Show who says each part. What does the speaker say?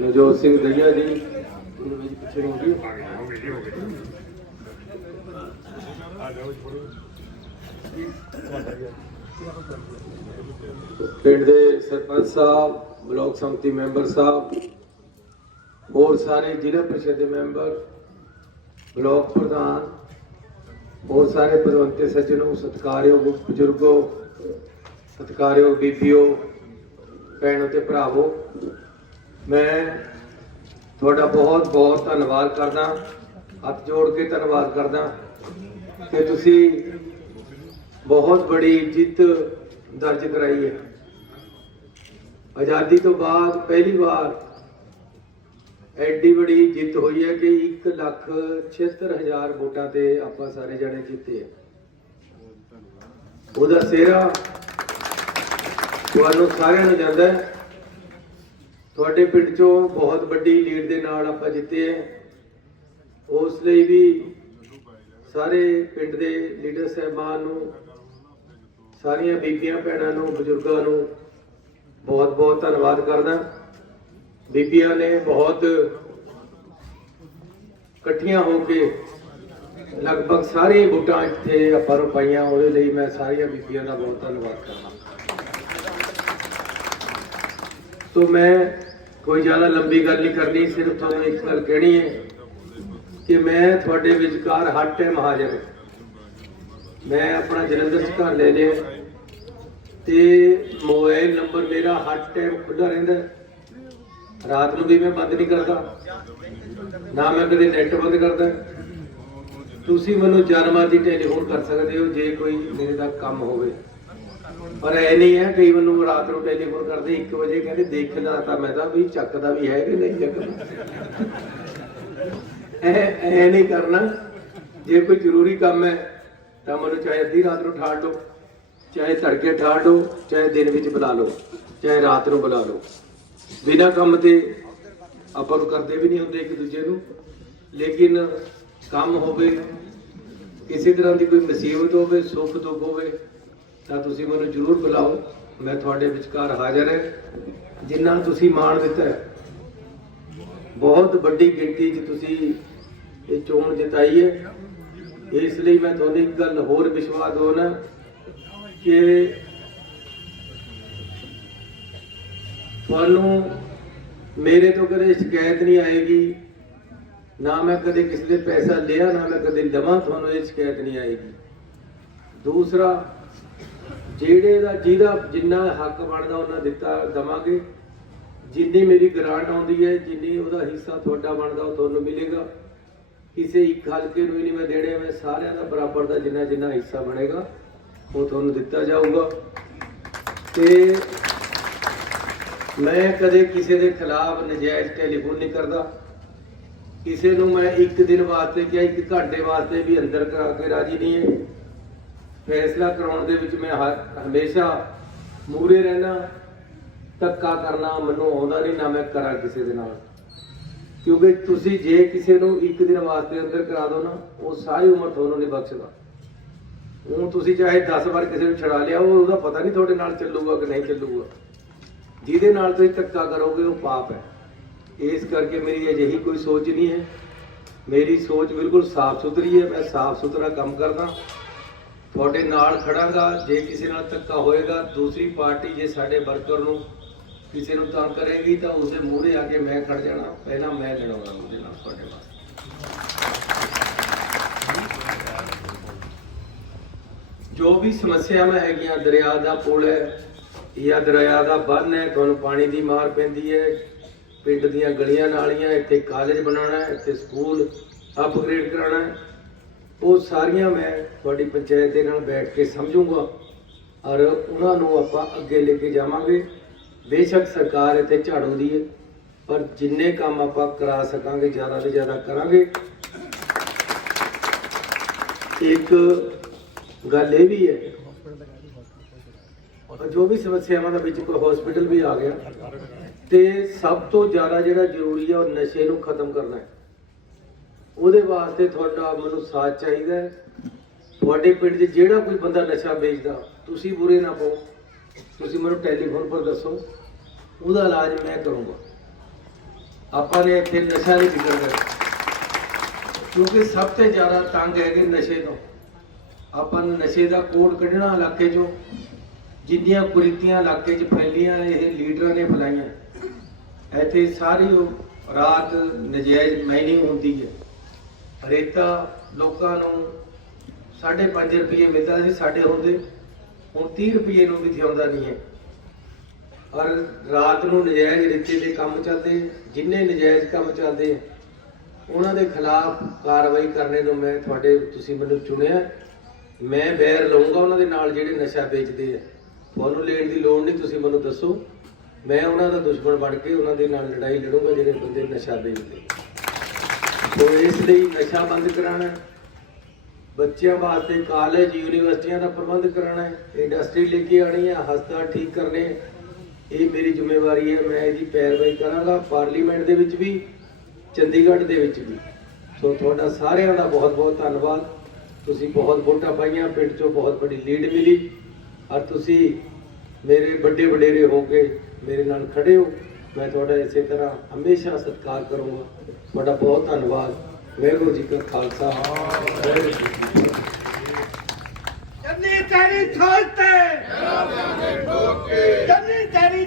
Speaker 1: ਨਵਜੋਤ ਸਿੰਘ ਦਈਆ ਜੀ ਪਿੱਛੇ ਹੋ ਗਈ। ਪਿੰਡ ਦੇ ਸਰਪੰਚ ਸਾਹਿਬ, ਬਲਾਕ ਸੰਮਤੀ ਮੈਂਬਰ ਸਾਹਿਬ, ਹੋਰ ਸਾਰੇ ਜ਼ਿਲ੍ਹਾ ਪ੍ਰੀਸ਼ਦ ਦੇ ਮੈਂਬਰ, ਬਲਾਕ ਪ੍ਰਧਾਨ, ਹੋਰ ਸਾਰੇ ਪਦਵੰਤੇ ਸੱਜਣੋ, ਸਤਿਕਾਰਯੋਗ ਬਜ਼ੁਰਗੋ, ਸਤਿਕਾਰਯੋਗ ਬੀਬੀਓ, ਭੈਣੋ ਤੇ ਭਰਾਵੋ ਮੈਂ ਤੁਹਾਡਾ ਬਹੁਤ ਬਹੁਤ ਧੰਨਵਾਦ ਕਰਦਾ, ਹੱਥ ਜੋੜ ਕੇ ਧੰਨਵਾਦ ਕਰਦਾ ਕਿ ਤੁਸੀਂ ਬਹੁਤ ਬੜੀ ਜਿੱਤ ਦਰਜ ਕਰਾਈ ਹੈ। ਆਜ਼ਾਦੀ ਤੋਂ ਬਾਅਦ ਪਹਿਲੀ ਵਾਰ ਐਡੀ ਬੜੀ ਜਿੱਤ ਹੋਈ ਹੈ ਕਿ 1 ਲੱਖ 76000 ਵੋਟਾਂ ਤੇ ਆਪਾਂ ਸਾਰੇ ਜਣੇ ਜਿੱਤੇ ਆ ਉਹਦਾ ਸਿਹਰਾ ਤੁਹਾਨੂੰ ਸਾਰਿਆਂ ਨੂੰ ਜਾਂਦਾ ਹੈ। ਤੁਹਾਡੇ ਪਿੰਡ ਚੋਂ ਬਹੁਤ ਵੱਡੀ ਲੀਡ ਦੇ ਨਾਲ ਆਪਾਂ ਜਿੱਤੇ ਹੈ। ਉਸ ਲਈ ਵੀ ਸਾਰੇ ਪਿੰਡ ਦੇ ਲੀਡਰ ਸਹਿਬਾਨ ਨੂੰ, ਸਾਰੀਆਂ ਬੀਬੀਆਂ ਭੈਣਾਂ ਨੂੰ, ਬਜ਼ੁਰਗਾਂ ਨੂੰ ਬਹੁਤ ਬਹੁਤ ਧੰਨਵਾਦ ਕਰਦਾ। ਬੀਬੀਆਂ ਨੇ ਬਹੁਤ ਇਕੱਠੀਆਂ ਹੋ ਕੇ ਲਗਭਗ ਸਾਰੀਆਂ ਵੋਟਾਂ ਇੱਥੇ ਆਪਾਂ ਨੂੰ ਪਾਈਆਂ, ਉਹਦੇ ਲਈ ਮੈਂ ਸਾਰੀਆਂ ਬੀਬੀਆਂ ਦਾ ਬਹੁਤ ਧੰਨਵਾਦ ਕਰਦਾ। ਸੋ ਮੈਂ ਕੋਈ ਜ਼ਿਆਦਾ ਲੰਬੀ ਗੱਲ ਨਹੀਂ ਕਰਨੀ, ਸਿਰਫ ਤੁਹਾਨੂੰ ਇੱਕ ਗੱਲ ਕਹਿਣੀ ਹੈ ਕਿ ਮੈਂ ਤੁਹਾਡੇ ਵਿਚਕਾਰ ਹਰ ਟਾਈਮ ਹਾਜ਼ਰ ਮੈਂ ਆਪਣਾ ਜਲੰਧਰ ਚ ਘਰ ਲੈ ਲਿਆ ਤੇ ਮੋਬਾਈਲ ਨੰਬਰ ਮੇਰਾ ਹਰ ਟਾਈਮ ਖੁੱਲ੍ਹਾ ਰਹਿੰਦਾ ਰਾਤ ਨੂੰ ਵੀ ਮੈਂ ਬੰਦ ਨਹੀਂ ਕਰਦਾ, ਨਾ ਮੈਂ ਕਦੇ ਨੈਟ ਬੰਦ ਕਰਦਾ। ਤੁਸੀਂ ਮੈਨੂੰ ਜਨਮਾਂ ਦੀ ਟੈਲੀਫੋਨ ਕਰ ਸਕਦੇ ਹੋ, ਜੇ ਕੋਈ ਮੇਰੇ ਦਾ ਕੰਮ ਹੋਵੇ। ਪਰ ਇਹ ਨਹੀਂ ਹੈ ਕਈ ਮੈਨੂੰ ਰਾਤ ਨੂੰ ਟੈਲੀਫੋਨ ਕਰਦੇ 1 ਵਜੇ ਕਹਿੰਦੇ ਦੇਖਦਾ ਤਾਂ ਮੈਂ ਤਾਂ ਵੀ ਚੱਕਦਾ ਵੀ ਹੈ ਕਿ ਨਹੀਂ ਚੱਕਦਾ। ਇਹ ਇਹ ਨਹੀਂ ਕਰਨਾ। ਜੇ ਕੋਈ ਜ਼ਰੂਰੀ ਕੰਮ ਹੈ, ਤਾਂ ਮੈਨੂੰ ਚਾਹੇ ਅੱਧੀ ਰਾਤ ਨੂੰ ਠਾੜ ਲਓ, ਚਾਹੇ ਤੜਕੇ ਠਾੜ ਲਓ, ਚਾਹੇ ਦਿਨ ਵਿੱਚ ਬੁਲਾ ਲਓ, ਚਾਹੇ ਰਾਤ ਨੂੰ ਬੁਲਾ ਲਓ। ਬਿਨਾਂ ਕੰਮ ਤੇ ਆਪਾਂ ਨੂੰ ਕਰਦੇ ਵੀ ਨਹੀਂ ਹੁੰਦੇ ਇੱਕ ਦੂਜੇ ਨੂੰ। ਲੇਕਿਨ ਕੰਮ ਹੋਵੇ, ਕਿਸੇ ਤਰ੍ਹਾਂ ਦੀ ਕੋਈ ਮੁਸੀਬਤ ਹੋਵੇ, ਸੁੱਖ ਦੁੱਖ ਹੋਵੇ ਤਾਂ ਤੁਸੀਂ ਮੈਨੂੰ ਜ਼ਰੂਰ ਬੁਲਾਓ। ਮੈਂ ਤੁਹਾਡੇ ਵਿਚਕਾਰ ਹਾਜ਼ਰ ਹਾਂ। ਜਿੰਨਾ ਤੁਸੀਂ ਮਾਣ ਦਿੱਤਾ ਬਹੁਤ ਵੱਡੀ ਗਿਣਤੀ 'ਚ ਤੁਸੀਂ ਇਹ ਚੋਣ ਜਿਤਾਈ ਹੈ। ਇਸ ਲਈ ਮੈਂ ਤੁਹਾਨੂੰ ਇੱਕ ਗੱਲ ਹੋਰ ਵਿਸ਼ਵਾਸ ਹੋਣਾ ਕਿ ਤੁਹਾਨੂੰ ਮੇਰੇ ਤੋਂ ਕਦੇ ਸ਼ਿਕਾਇਤ ਨਹੀਂ ਆਏਗੀ। ਨਾ ਮੈਂ ਕਦੇ ਕਿਸੇ ਦੇ ਪੈਸਾ ਲਿਆ, ਨਾ ਮੈਂ ਕਦੇ ਲਵਾਂ ਤੁਹਾਨੂੰ ਇਹ ਸ਼ਿਕਾਇਤ ਨਹੀਂ ਆਏਗੀ। ਦੂਸਰਾ ਜਿਹੜੇ ਦਾ ਜਿਹਦਾ ਜਿੰਨਾ ਹੱਕ ਬਣਦਾ ਉਹਨਾਂ ਦਿੱਤਾ ਦਵਾਂਗੇ। ਜਿੰਨੀ ਮੇਰੀ ਗ੍ਰਾਂਟ ਆਉਂਦੀ ਹੈ, ਜਿੰਨੀ ਉਹਦਾ ਹਿੱਸਾ ਤੁਹਾਡਾ ਬਣਦਾ, ਉਹ ਤੁਹਾਨੂੰ ਮਿਲੇਗਾ। ਕਿਸੇ ਇੱਕ ਹਲਕੇ ਨੂੰ ਹੀ ਨਹੀਂ ਮੈਂ ਦੇਣੇ, ਮੈਂ ਸਾਰਿਆਂ ਦਾ ਬਰਾਬਰ ਦਾ ਜਿੰਨਾ ਜਿੰਨਾ ਹਿੱਸਾ ਬਣੇਗਾ, ਉਹ ਤੁਹਾਨੂੰ ਦਿੱਤਾ ਜਾਊਗਾ। ਤੇ ਮੈਂ ਕਦੇ ਕਿਸੇ ਦੇ ਖਿਲਾਫ ਨਜਾਇਜ਼ ਟੈਲੀਫੋਨ ਨਹੀਂ ਕਰਦਾ। ਕਿਸੇ ਨੂੰ ਮੈਂ ਇੱਕ ਦਿਨ ਵਾਸਤੇ ਜਾਂ ਇੱਕ ਘੰਟੇ ਵਾਸਤੇ ਵੀ ਅੰਦਰ ਕਰਾ ਕੇ ਰਾਜੀ ਨਹੀਂ ਹੈ। ਫੈਸਲਾ ਕਰਾਉਣ ਦੇ ਵਿੱਚ ਮੈਂ ਹ- ਹਮੇਸ਼ਾ ਮੂਰੇ ਰਹਿਣਾ ਧੱਕਾ ਕਰਨਾ ਮੈਨੂੰ ਆਉਂਦਾ ਨਹੀਂ, ਨਾ ਮੈਂ ਕਰਾਂ ਕਿਸੇ ਦੇ ਨਾਲ। ਕਿਉਂਕਿ ਤੁਸੀਂ ਜੇ ਕਿਸੇ ਨੂੰ ਇੱਕ ਦਿਨ ਵਾਸਤੇ ਅੰਦਰ ਕਰਾ ਦੋ ਨਾ, ਉਹ ਸਾਰੀ ਉਮਰ ਤੁਹਾਨੂੰ ਨਹੀਂ ਬਖਸ਼ਦਾ। ਹੁਣ ਤੁਸੀਂ ਚਾਹੇ 10 ਵਾਰ ਕਿਸੇ ਨੂੰ ਛੜਾ ਲਿਆ, ਉਹ ਉਹਦਾ ਪਤਾ ਨਹੀਂ ਤੁਹਾਡੇ ਨਾਲ ਚੱਲੂਗਾ ਕਿ ਨਹੀਂ ਚੱਲੂਗਾ। ਜਿਹਦੇ ਨਾਲ ਤੁਸੀਂ ਧੱਕਾ ਕਰੋਗੇ, ਉਹ ਪਾਪ ਹੈ। ਇਸ ਕਰਕੇ ਮੇਰੀ ਅਜਿਹੀ ਕੋਈ ਸੋਚ ਨਹੀਂ ਹੈ। ਮੇਰੀ ਸੋਚ ਬਿਲਕੁਲ ਸਾਫ਼ ਸੁਥਰੀ ਹੈ, ਮੈਂ ਸਾਫ਼ ਸੁਥਰਾ ਕੰਮ ਕਰਦਾ। ਤੁਹਾਡੇ ਨਾਲ ਖੜਾਂਗਾ, ਜੇ ਕਿਸੇ ਨਾਲ ਧੱਕਾ ਹੋਏਗਾ, ਦੂਸਰੀ ਪਾਰਟੀ ਜੇ ਸਾਡੇ ਵਰਕਰ ਨੂੰ ਕਿਸੇ ਨੂੰ ਤੰਗ ਕਰੇਗੀ, ਤਾਂ ਉਸਦੇ ਮੂਹਰੇ ਆ ਕੇ ਮੈਂ ਖੜ ਜਾਣਾ। ਪਹਿਲਾਂ ਮੈਂ ਲੜਾਉਣਾ ਉਹਦੇ ਨਾਲ, ਤੁਹਾਡੇ ਵਾਸਤੇ। ਜੋ ਵੀ ਸਮੱਸਿਆਵਾਂ ਹੈਗੀਆਂ, ਦਰਿਆ ਦਾ ਪੁਲ ਹੈ ਜਾਂ ਦਰਿਆ ਦਾ ਬੰਨ ਹੈ, ਤੁਹਾਨੂੰ ਪਾਣੀ ਦੀ ਮਾਰ ਪੈਂਦੀ ਹੈ। ਪਿੰਡ ਦੀਆਂ ਗਲੀਆਂ ਨਾਲੀਆਂ, ਇੱਥੇ ਕਾਲਜ ਬਣਾਉਣਾ ਹੈ, ਇੱਥੇ ਸਕੂਲ ਅਪਗ੍ਰੇਡ ਕਰਾਉਣਾ ਹੈ। ਉਹ ਸਾਰੀਆਂ ਮੈਂ ਤੁਹਾਡੀ ਪੰਚਾਇਤ ਦੇ ਨਾਲ ਬੈਠ ਕੇ ਸਮਝੂੰਗਾ ਔਰ ਉਹਨਾਂ ਨੂੰ ਆਪਾਂ ਅੱਗੇ ਲੈ ਕੇ ਜਾਵਾਂਗੇ। ਬੇਸ਼ੱਕ ਸਰਕਾਰ ਇੱਥੇ ਝਾੜੂ ਦੀ ਹੈ, ਪਰ ਜਿੰਨੇ ਕੰਮ ਆਪਾਂ ਕਰਾ ਸਕਾਂਗੇ, ਜ਼ਿਆਦਾ ਤੋਂ ਜ਼ਿਆਦਾ ਕਰਾਂਗੇ। ਇੱਕ ਗੱਲ ਇਹ ਵੀ ਹੈ ਜੋ ਵੀ ਸਮੱਸਿਆਵਾਂ ਦਾ ਵਿੱਚ ਕੋਈ ਹਸਪੀਟਲ ਵੀ ਆ ਗਿਆ, ਤੇ ਸਭ ਤੋਂ ਜ਼ਿਆਦਾ ਜਿਹੜਾ ਜ਼ਰੂਰੀ ਹੈ ਉਹ ਨਸ਼ੇ ਨੂੰ ਖਤਮ ਕਰਨਾ ਹੈ। ਉਹਦੇ ਵਾਸਤੇ ਤੁਹਾਡਾ ਮੈਨੂੰ ਸਾਥ ਚਾਹੀਦਾ ਹੈ। ਤੁਹਾਡੇ ਪਿੰਡ 'ਚ ਜਿਹੜਾ ਕੋਈ ਬੰਦਾ ਨਸ਼ਾ ਵੇਚਦਾ, ਤੁਸੀਂ ਬੁਰੇ ਨਾ ਪਾਓ। ਤੁਸੀਂ ਮੈਨੂੰ ਟੈਲੀਫੋਨ ਪਰ ਦੱਸੋ, ਉਹਦਾ ਇਲਾਜ ਮੈਂ ਕਰੂੰਗਾ। ਆਪਾਂ ਨੇ ਇੱਥੇ ਨਸ਼ਾ ਨਹੀਂ ਵਿਕਣ ਦੇਣਾ ਕਿਉਂਕਿ ਸਭ ਤੋਂ ਜ਼ਿਆਦਾ ਤੰਗ ਹੈਗੇ ਨਸ਼ੇ ਤੋਂ। ਆਪਾਂ ਨੂੰ ਨਸ਼ੇ ਦਾ ਕੋਡ ਕੱਢਣਾ ਇਲਾਕੇ 'ਚੋਂ। ਜਿੰਨੀਆਂ ਕੁਰੀਤੀਆਂ ਇਲਾਕੇ 'ਚ ਫੈਲੀਆਂ, ਇਹ ਲੀਡਰਾਂ ਨੇ ਫੈਲਾਈਆਂ। ਇੱਥੇ ਸਾਰੀ ਉਹ ਰਾਤ ਨਜਾਇਜ਼ ਮਾਈਨਿੰਗ ਹੁੰਦੀ ਹੈ। ਰੇਤਾ ਲੋਕਾਂ ਨੂੰ 5.5 ਰੁਪਏ ਮਿਲਦਾ ਸੀ, ਸਾਡੇ ਹੁੰਦੇ ਹੁਣ 30 ਰੁਪਏ ਨੂੰ ਵੀ ਥਿਆਉਂਦਾ ਨਹੀਂ ਹੈ। ਔਰ ਰਾਤ ਨੂੰ ਨਜਾਇਜ਼ ਰੇਤੇ ਦੇ ਕੰਮ ਚੱਲਦੇ, ਜਿੰਨੇ ਨਜਾਇਜ਼ ਕੰਮ ਚੱਲਦੇ ਉਹਨਾਂ ਦੇ ਖਿਲਾਫ ਕਾਰਵਾਈ ਕਰਨੇ ਨੂੰ ਮੈਂ ਤੁਹਾਡੇ, ਤੁਸੀਂ ਮੈਨੂੰ ਚੁਣਿਆ। ਮੈਂ ਬੈਰ ਲਊਂਗਾ ਉਹਨਾਂ ਦੇ ਨਾਲ ਜਿਹੜੇ ਨਸ਼ਾ ਵੇਚਦੇ ਆ। ਤੁਹਾਨੂੰ ਲੈਣ ਦੀ ਲੋੜ ਨਹੀਂ, ਤੁਸੀਂ ਮੈਨੂੰ ਦੱਸੋ। ਮੈਂ ਉਹਨਾਂ ਦਾ ਦੁਸ਼ਮਣ ਬਣ ਕੇ ਉਹਨਾਂ ਦੇ ਨਾਲ ਲੜਾਈ ਲੜੂੰਗਾ, ਜਿਹੜੇ ਬੰਦੇ ਨਸ਼ਾ ਵੇਚਦੇ ਸੋ ਇਸ ਲਈ ਨਸ਼ਾ ਬੰਦ ਕਰਾਉਣਾ ਹੈ। ਬੱਚਿਆਂ ਵਾਸਤੇ ਕਾਲਜ ਯੂਨੀਵਰਸਿਟੀਆਂ ਦਾ ਪ੍ਰਬੰਧ ਕਰਾਉਣਾ ਹੈ। ਇੰਡਸਟਰੀ ਲੈ ਕੇ ਆਣੀ ਹੈ, ਹਸਪਤਾਲ ਠੀਕ ਕਰਨੇ ਇਹ ਮੇਰੀ ਜ਼ਿੰਮੇਵਾਰੀ ਹੈ, ਮੈਂ ਇਹਦੀ ਪੈਰਵਾਈ ਕਰਾਂਗਾ ਪਾਰਲੀਮੈਂਟ ਦੇ ਵਿੱਚ ਵੀ, ਚੰਡੀਗੜ੍ਹ ਦੇ ਵਿੱਚ ਵੀ। ਸੋ ਤੁਹਾਡਾ ਸਾਰਿਆਂ ਦਾ ਬਹੁਤ ਬਹੁਤ ਧੰਨਵਾਦ। ਤੁਸੀਂ ਬਹੁਤ ਵੋਟਾਂ ਪਾਈਆਂ, ਪਿੰਡ ਚੋਂ ਬਹੁਤ ਵੱਡੀ ਲੀਡ ਮਿਲੀ। ਔਰ ਤੁਸੀਂ ਮੇਰੇ ਵੱਡੇ ਵਡੇਰੇ ਹੋ ਕੇ ਮੇਰੇ ਨਾਲ ਖੜੇ ਹੋ। ਮੈਂ ਤੁਹਾਡਾ ਇਸੇ ਤਰ੍ਹਾਂ ਹਮੇਸ਼ਾ ਸਤਿਕਾਰ ਕਰੂੰਗਾ। ਤੁਹਾਡਾ ਬਹੁਤ ਧੰਨਵਾਦ। ਵਾਹਿਗੁਰੂ ਜੀ ਕਾ ਖਾਲਸਾ। ਵਾਹਿਗੁਰੂ ਜੀ ਕੀ
Speaker 2: ਜੰਨੀ ਤੇਰੀ ਥੋੜ ਤੇ। ਜੰਨੀ ਤੇਰੀ